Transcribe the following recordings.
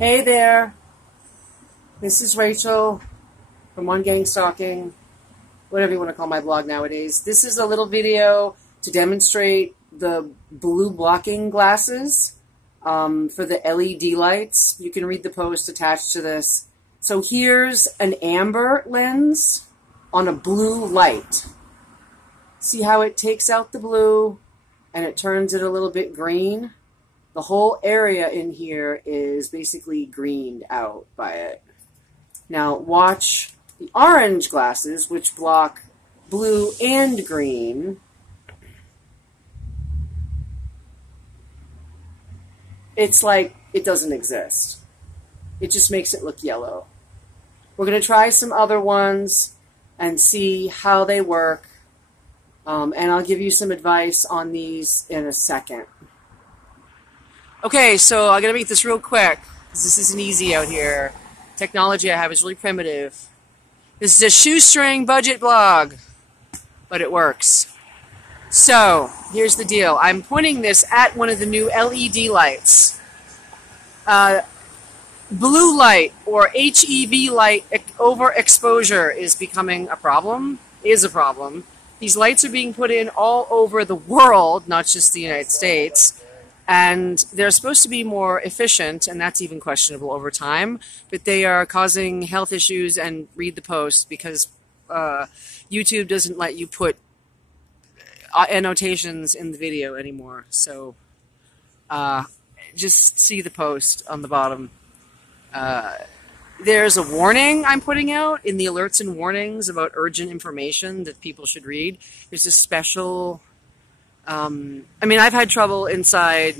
Hey there, this is Rachel from One Gang Stalking, whatever you want to call my blog nowadays. This is a little video to demonstrate the blue blocking glasses for the LED lights. You can read the post attached to this. So here's an amber lens on a blue light. See how it takes out the blue and it turns it a little bit green? The whole area in here is basically greened out by it. Now watch the orange glasses, which block blue and green. It's like it doesn't exist. It just makes it look yellow. We're going to try some other ones and see how they work. And I'll give you some advice on these in a second. Okay, so I'm going to make this real quick, because this isn't easy out here. Technology I have is really primitive. This is a shoestring budget blog, but it works. So, here's the deal. I'm pointing this at one of the new LED lights. Blue light, or HEV light, overexposure is becoming a problem, These lights are being put in all over the world, not just the United States. And they're supposed to be more efficient, and that's even questionable over time. But they are causing health issues, and read the post, because YouTube doesn't let you put annotations in the video anymore. So just see the post on the bottom. There's a warning I'm putting out in the alerts and warnings about urgent information that people should read. There's a special... I mean, I've had trouble inside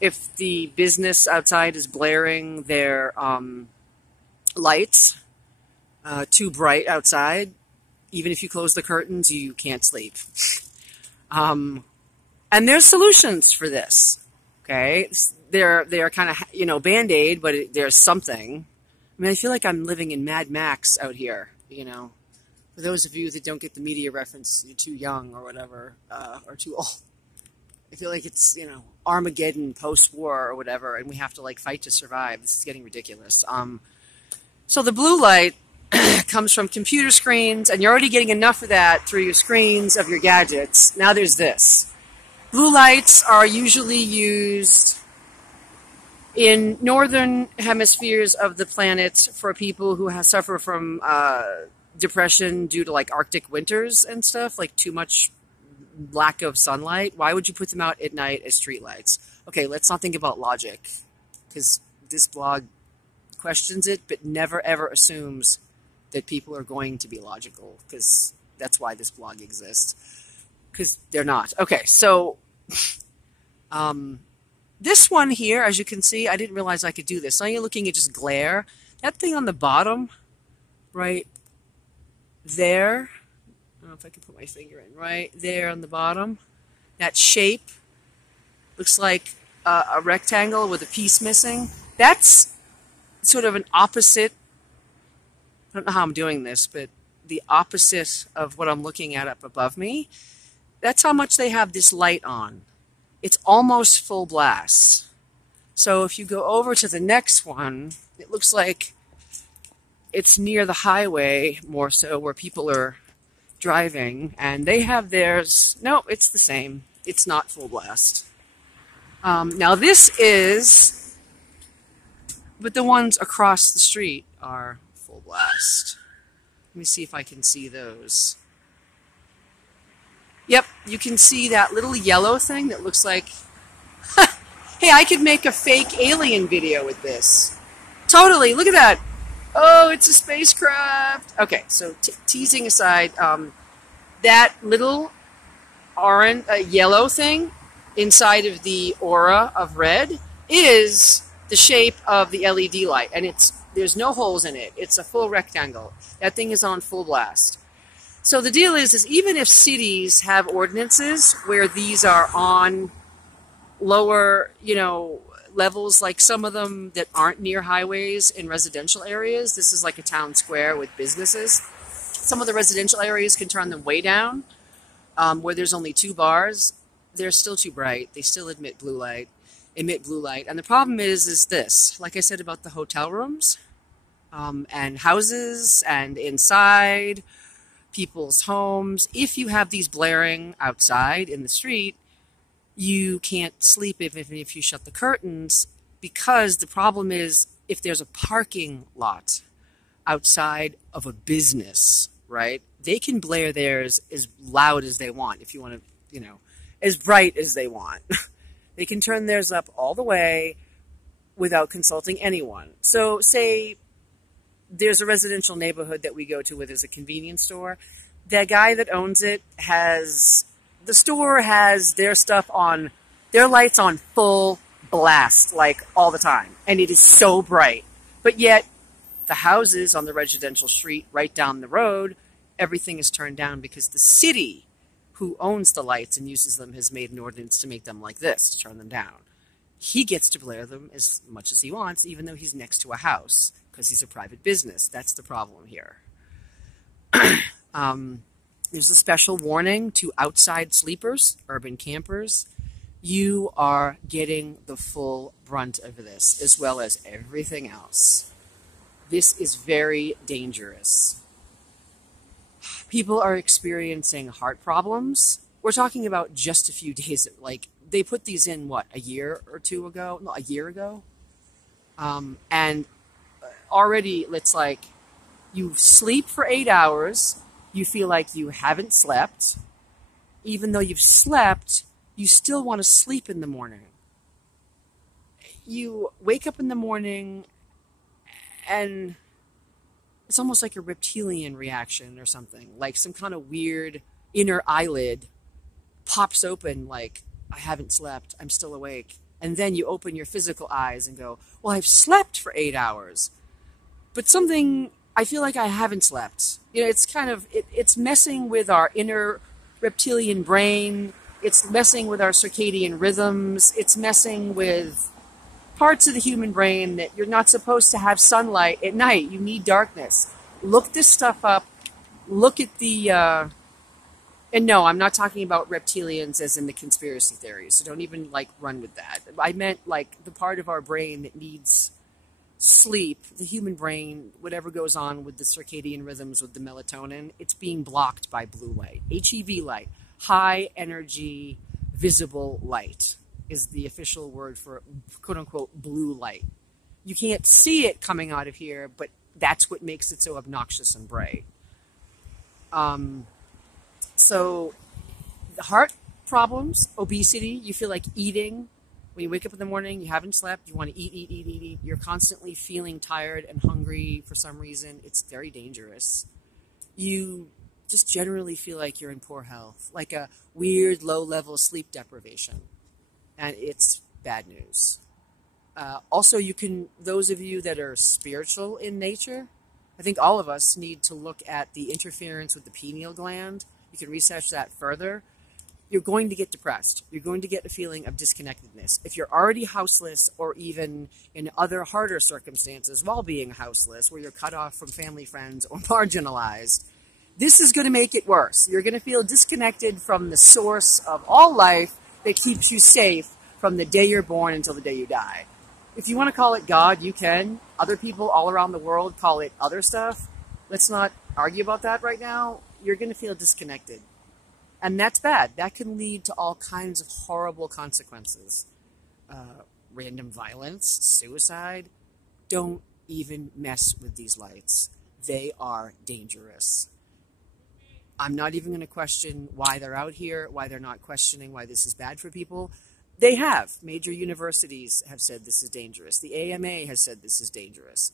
if the business outside is blaring their lights too bright outside. Even if you close the curtains, you can't sleep. And there's solutions for this. Okay, they're kind of, you know, Band-Aid, but there's something. I mean, I feel like I'm living in Mad Max out here, you know. For those of you that don't get the media reference, you're too young or whatever, or too old. I feel like it's, you know, Armageddon post-war or whatever, and we have to, like, fight to survive. This is getting ridiculous. So the blue light comes from computer screens, and you're already getting enough of that through your screens of your gadgets. Now there's this. Blue lights are usually used in northern hemispheres of the planet for people who suffer from depression due to like Arctic winters and stuff, like too much lack of sunlight. Why would you put them out at night as street lights? Okay, let's not think about logic, because this blog questions it, but never ever assumes that people are going to be logical, because that's why this blog exists, because they're not. Okay, so this one here, as you can see, I didn't realize I could do this. Now you're looking at just glare. That thing on the bottom, right there, I don't know if I can put my finger in, right there on the bottom, that shape looks like a rectangle with a piece missing. That's sort of an opposite, I don't know how I'm doing this, but the opposite of what I'm looking at up above me. That's how much they have this light on. It's almost full blast. So if you go over to the next one, it looks like it's near the highway more so, where people are driving, and they have theirs. No, it's the same. It's not full blast. Now this is, but the ones across the street are full blast. Let me see if I can see those. Yep, you can see that little yellow thing that looks like, hey, I could make a fake alien video with this. Totally, look at that. Oh, it's a spacecraft. Okay, so teasing aside, that little orange, yellow thing inside of the aura of red is the shape of the LED light, and there's no holes in it. It's a full rectangle. That thing is on full blast. So the deal is even if cities have ordinances where these are on lower, you know, levels, like some of them that aren't near highways in residential areas. This is like a town square with businesses. Some of the residential areas can turn them way down, where there's only 2 bars. They're still too bright. They still emit blue light. emit blue light. And the problem is this, like I said about the hotel rooms, and houses and inside people's homes, if you have these blaring outside in the street, you can't sleep even if you shut the curtains, because the problem is if there's a parking lot outside of a business, right? They can blare theirs as loud as they want, if you want to, as bright as they want. They can turn theirs up all the way without consulting anyone. So say there's a residential neighborhood that we go to where there's a convenience store. The guy that owns it the store has their stuff on, their lights on full blast, like all the time. And it is so bright. But yet the houses on the residential street right down the road, everything is turned down because the city who owns the lights and uses them has made an ordinance to make them like this, to turn them down. He gets to blare them as much as he wants, even though he's next to a house, because he's a private business. That's the problem here. There's a special warning to outside sleepers, urban campers. You are getting the full brunt of this, as well as everything else. This is very dangerous. People are experiencing heart problems. We're talking about just a few days. Like, they put these in, what, a year or two ago? No, a year ago? And already it's like you sleep for 8 hours, you feel like you haven't slept. Even though you've slept, you still want to sleep in the morning. You wake up in the morning and it's almost like a reptilian reaction or something, like some kind of weird inner eyelid pops open, like, I haven't slept, I'm still awake. And then you open your physical eyes and go, well, I've slept for 8 hours. But something, I feel like I haven't slept. It's kind of, it's messing with our inner reptilian brain. It's messing with our circadian rhythms. It's messing with parts of the human brain that you're not supposed to have sunlight at night. You need darkness. Look this stuff up. Look at the, and no, I'm not talking about reptilians as in the conspiracy theories, so don't even, run with that. I meant, the part of our brain that needs sleep, the human brain, whatever goes on with the circadian rhythms with the melatonin, it's being blocked by blue light. HEV light, high energy, visible light, is the official word for quote-unquote blue light. You can't see it coming out of here, but that's what makes it so obnoxious and bright. So the heart problems, obesity, you feel like eating. When you wake up in the morning, you haven't slept, you want to eat. You're constantly feeling tired and hungry for some reason. It's very dangerous. You just generally feel like you're in poor health, like a weird low-level sleep deprivation. And it's bad news. Also, those of you that are spiritual in nature, I think all of us need to look at the interference with the pineal gland. You can research that further. You're going to get depressed. You're going to get a feeling of disconnectedness. If you're already houseless, or even in other harder circumstances while being houseless, where you're cut off from family, friends, or marginalized, this is going to make it worse. You're going to feel disconnected from the source of all life that keeps you safe from the day you're born until the day you die. If you want to call it God, you can. Other people all around the world call it other stuff. Let's not argue about that right now. You're going to feel disconnected. And that's bad. That can lead to all kinds of horrible consequences. Random violence, suicide. Don't even mess with these lights. They are dangerous. I'm not even going to question why they're out here, why they're not questioning why this is bad for people. They have. Major universities have said this is dangerous. The AMA has said this is dangerous.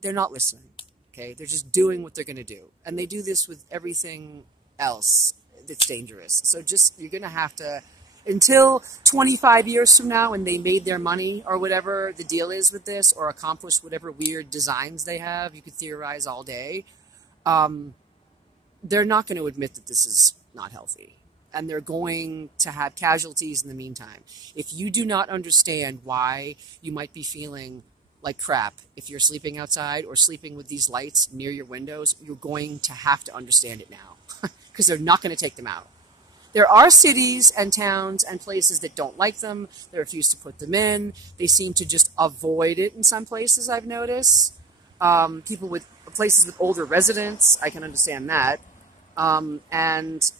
They're not listening, okay? They're just doing what they're going to do. And they do this with everything else that's dangerous. So you're going to have to, until 25 years from now when they made their money or whatever the deal is with this, or accomplished whatever weird designs they have, you could theorize all day, they're not going to admit that this is not healthy. And they're going to have casualties in the meantime. If you do not understand why you might be feeling like crap if you're sleeping outside or sleeping with these lights near your windows, you're going to have to understand it now. Because they're not going to take them out. There are cities and towns and places that don't like them. They refuse to put them in. They seem to just avoid it in some places, I've noticed. People with places with older residents, I can understand that. And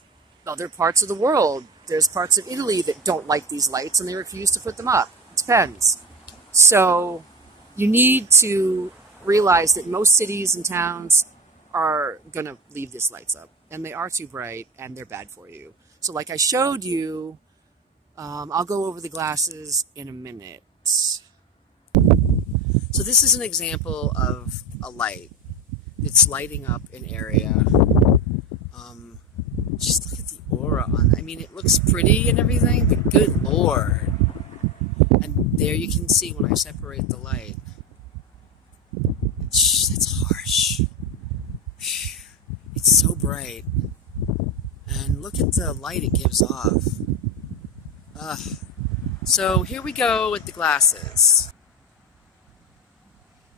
other parts of the world, there's parts of Italy that don't like these lights and they refuse to put them up. It depends. So you need to realize that most cities and towns are going to leave these lights up. And they are too bright and they're bad for you. So like I showed you, I'll go over the glasses in a minute. So this is an example of a light. It's lighting up an area. Just look at the aura on it. I mean, it looks pretty and everything, but good Lord. And there you can see when I separate the light. That's harsh. It's so bright. And look at the light it gives off. So here we go with the glasses.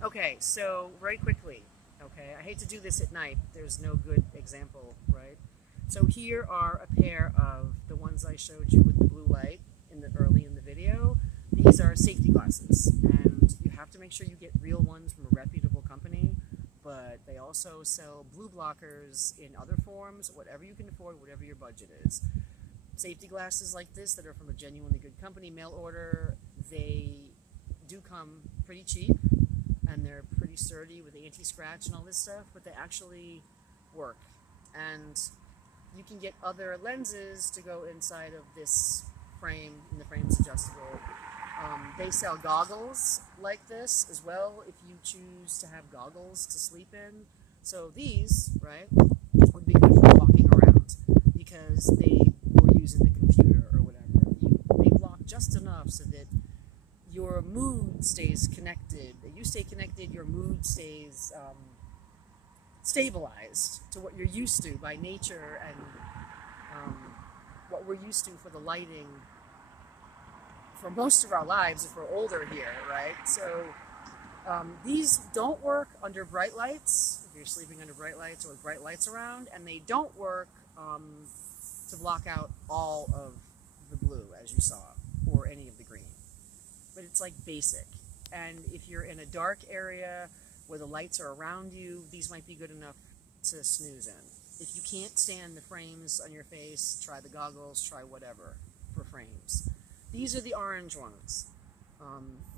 Okay, so very quickly. Okay, I hate to do this at night. There's no good example, right? So here are a pair of the ones I showed you with the blue light early in the video. These are safety glasses, and you have to make sure you get real ones from a reputable company, but they also sell blue blockers in other forms, whatever you can afford, whatever your budget is. Safety glasses like this that are from a genuinely good company, mail order, they do come pretty cheap, and they're pretty sturdy with anti-scratch and all this stuff, but they actually work. And you can get other lenses to go inside of this frame, and the frame's adjustable. They sell goggles like this as well if you choose to have goggles to sleep in. So these, right, would be good for walking around because they were using the computer or whatever. They block just enough so that your mood stays connected. You stay connected, your mood stays stabilized to what you're used to by nature and what we're used to for the lighting for most of our lives if we're older here, right? So these don't work under bright lights, if you're sleeping under bright lights or with bright lights around, and they don't work to block out all of the blue, as you saw, or any of the green. But it's like basic. And if you're in a dark area where the lights are around you, these might be good enough to snooze in. If you can't stand the frames on your face, try the goggles, try whatever for frames. These are the orange ones.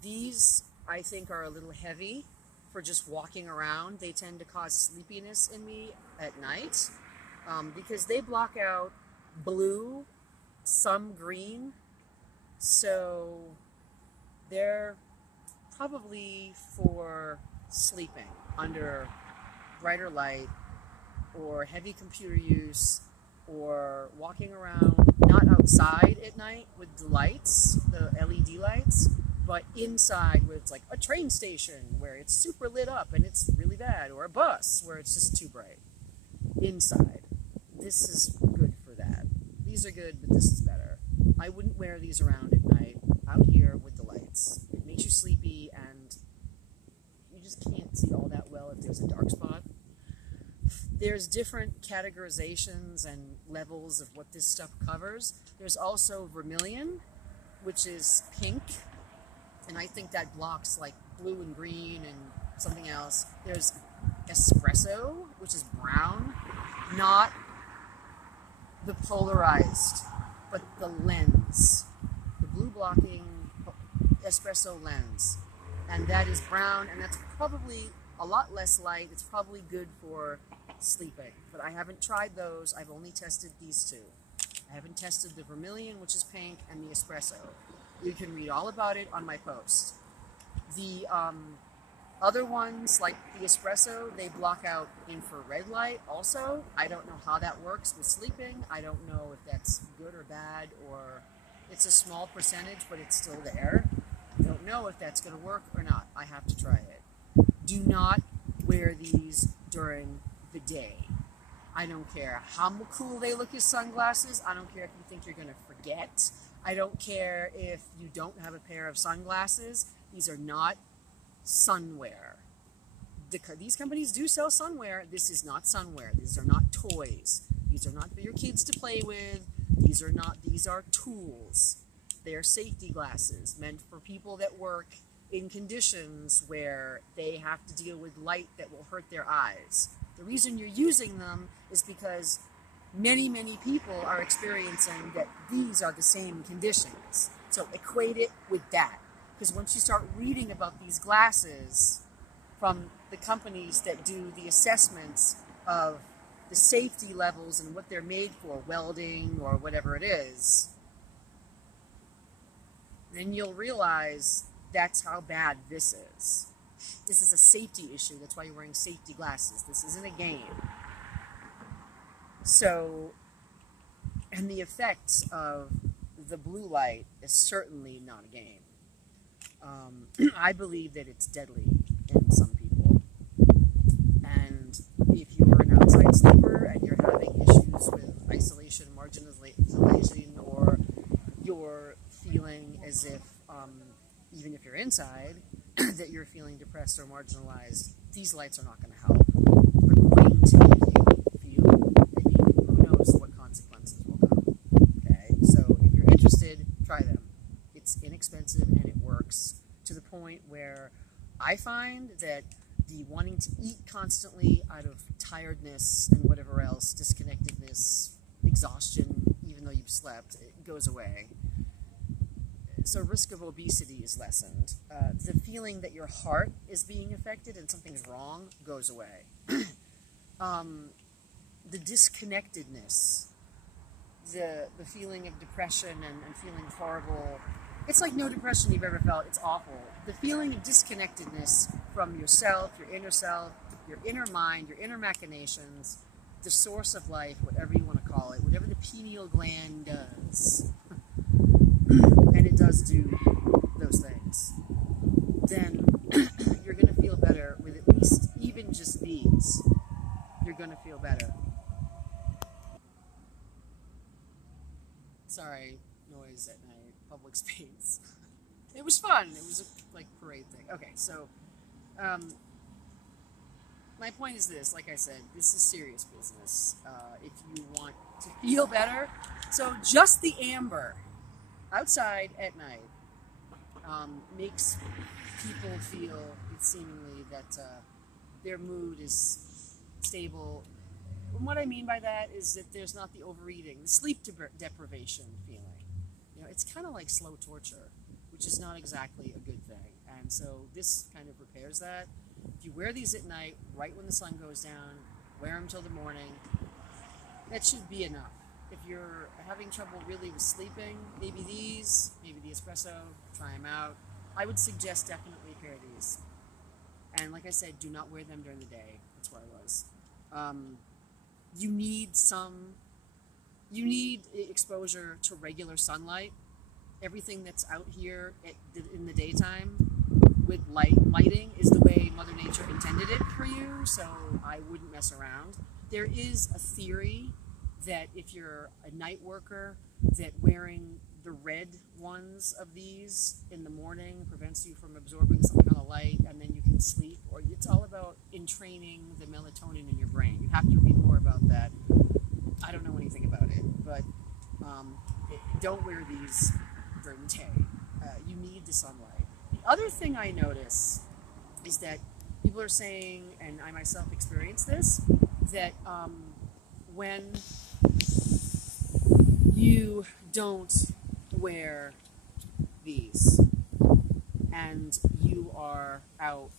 These, I think, are a little heavy for just walking around. They tend to cause sleepiness in me at night because they block out blue, some green, so they're probably for sleeping under brighter light or heavy computer use or walking around, not outside at night with the lights, the LED lights, but inside where it's like a train station where it's super lit up and it's really bad, or a bus where it's just too bright. Inside. This is good for that. These are good, but this is better. I wouldn't wear these around at night out here with the lights. It makes you sleepy and you just can't see all that well if there's a dark spot. There's different categorizations and levels of what this stuff covers. There's also vermilion, which is pink, and I think that blocks like blue and green and something else. There's espresso, which is brown, not the polarized, but the lens, the blue blocking espresso lens, and that is brown, and that's probably a lot less light. It's probably good for sleeping, but I haven't tried those. I've only tested these two. I haven't tested the vermilion, which is pink, and the espresso. You can read all about it on my post. The other ones, like the espresso, they block out infrared light also. I don't know how that works with sleeping. I don't know if that's good or bad, or it's a small percentage, but it's still there. I don't know if that's going to work or not. I have to try it. Do not wear these during the day. I don't care how cool they look as sunglasses. I don't care if you think you're going to forget. I don't care if you don't have a pair of sunglasses. These are not sunwear. These companies do sell sunwear. This is not sunwear. These are not toys. These are not for your kids to play with. These are tools. They're safety glasses meant for people that work in conditions where they have to deal with light that will hurt their eyes. The reason you're using them is because many, many people are experiencing that these are the same conditions. So equate it with that. Because once you start reading about these glasses from the companies that do the assessments of the safety levels and what they're made for, welding or whatever it is, then you'll realize that's how bad this is. This is a safety issue. That's why you're wearing safety glasses. This isn't a game. So, and the effects of the blue light is certainly not a game. I believe that it's deadly in some people. And if you're an outside sleeper and you're having issues with isolation, marginalization, or you're feeling as if, even if you're inside, that you're feeling depressed or marginalized, these lights are not going to help. They're going to make you feel, who knows what consequences will come. Okay, so if you're interested, try them. It's inexpensive and it works to the point where I find that the wanting to eat constantly out of tiredness and whatever else, disconnectedness, exhaustion, even though you've slept, it goes away. So risk of obesity is lessened. The feeling that your heart is being affected and something's wrong goes away. The disconnectedness, the feeling of depression and feeling horrible. It's like no depression you've ever felt. It's awful. The feeling of disconnectedness from yourself, your inner mind, your inner machinations, the source of life, whatever you want to call it, whatever the pineal gland does, and it does do those things, then you're going to feel better with at least even just these. You're going to feel better. Sorry, noise at night, public space. It was fun. It was a parade thing. Okay, so my point is this, like I said, this is serious business. If you want to feel better, so just the amber outside at night makes people feel seemingly that their mood is stable. And what I mean by that is that there's not the overeating, the sleep deprivation feeling. You know, it's kind of like slow torture, which is not exactly a good thing. And so this kind of repairs that. If you wear these at night, right when the sun goes down, wear them till the morning, that should be enough. If you're having trouble really with sleeping, maybe these, maybe the espresso, try them out. I would suggest definitely a pair of these. And like I said, do not wear them during the day. That's where I was. You need exposure to regular sunlight. Everything that's out here in the daytime with lighting is the way Mother Nature intended it for you, so I wouldn't mess around. There is a theory that if you're a night worker, that wearing the red ones of these in the morning prevents you from absorbing some kind of light, and then you can sleep. Or it's all about entraining the melatonin in your brain. You have to read more about that. I don't know anything about it, but don't wear these during the day. You need the sunlight. The other thing I notice is that people are saying, and I myself experienced this, that when you don't wear these and you are out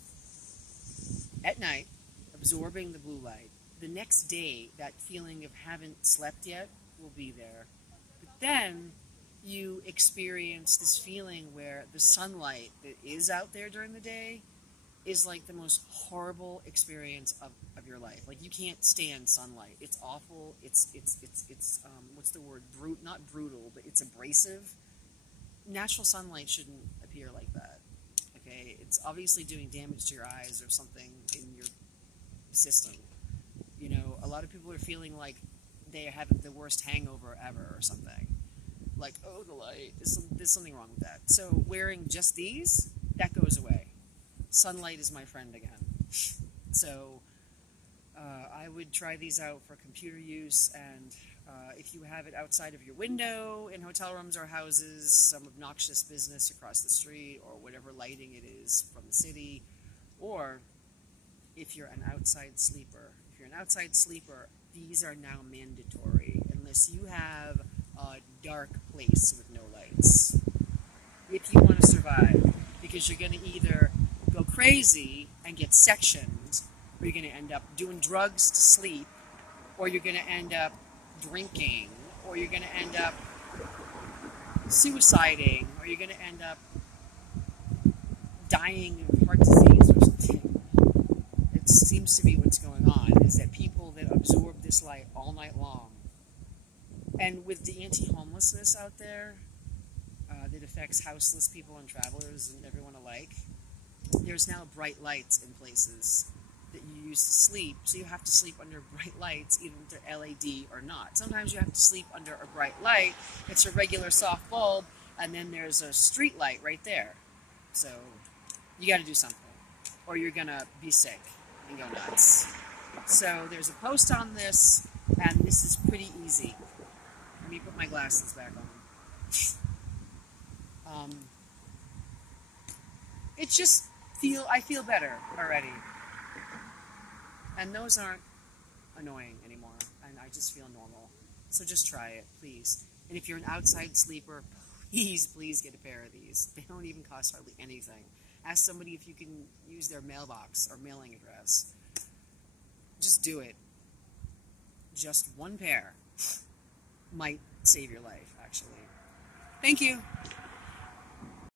at night absorbing the blue light, the next day that feeling of haven't slept yet will be there. But then you experience this feeling where the sunlight that is out there during the day is like the most horrible experience of your life. Like, you can't stand sunlight. It's awful. It's what's the word? Not brutal, but it's abrasive. Natural sunlight shouldn't appear like that. Okay? It's obviously doing damage to your eyes or something in your system. You know, a lot of people are feeling like they have the worst hangover ever or something. Like, oh, the light. There's something wrong with that. So wearing just these, that goes away. Sunlight is my friend again. So I would try these out for computer use and If you have it outside of your window in hotel rooms or houses, some obnoxious business across the street, or whatever lighting it is from the city, or if you're an outside sleeper. If you're an outside sleeper, these are now mandatory unless you have a dark place with no lights. If you want to survive, because you're going to either go crazy and get sectioned, or you're going to end up doing drugs to sleep, or you're going to end up drinking, or you're going to end up suiciding, or you're going to end up dying of heart disease or something. It seems to be what's going on, is that people that absorb this light all night long, and with the anti-homelessness out there that affects houseless people and travelers and everyone alike, there's now bright lights in places that you use to sleep, so you have to sleep under bright lights, even if they're LED or not. Sometimes you have to sleep under a bright light. It's a regular soft bulb, and then there's a street light right there. So you got to do something, or you're going to be sick and go nuts. So there's a post on this, and this is pretty easy. Let me put my glasses back on. It's just I feel better already. And those aren't annoying anymore, and I just feel normal. So just try it, please. And if you're an outside sleeper, please get a pair of these. They don't even cost hardly anything. Ask somebody if you can use their mailbox or mailing address. Just do it. Just one pair might save your life, actually. Thank you.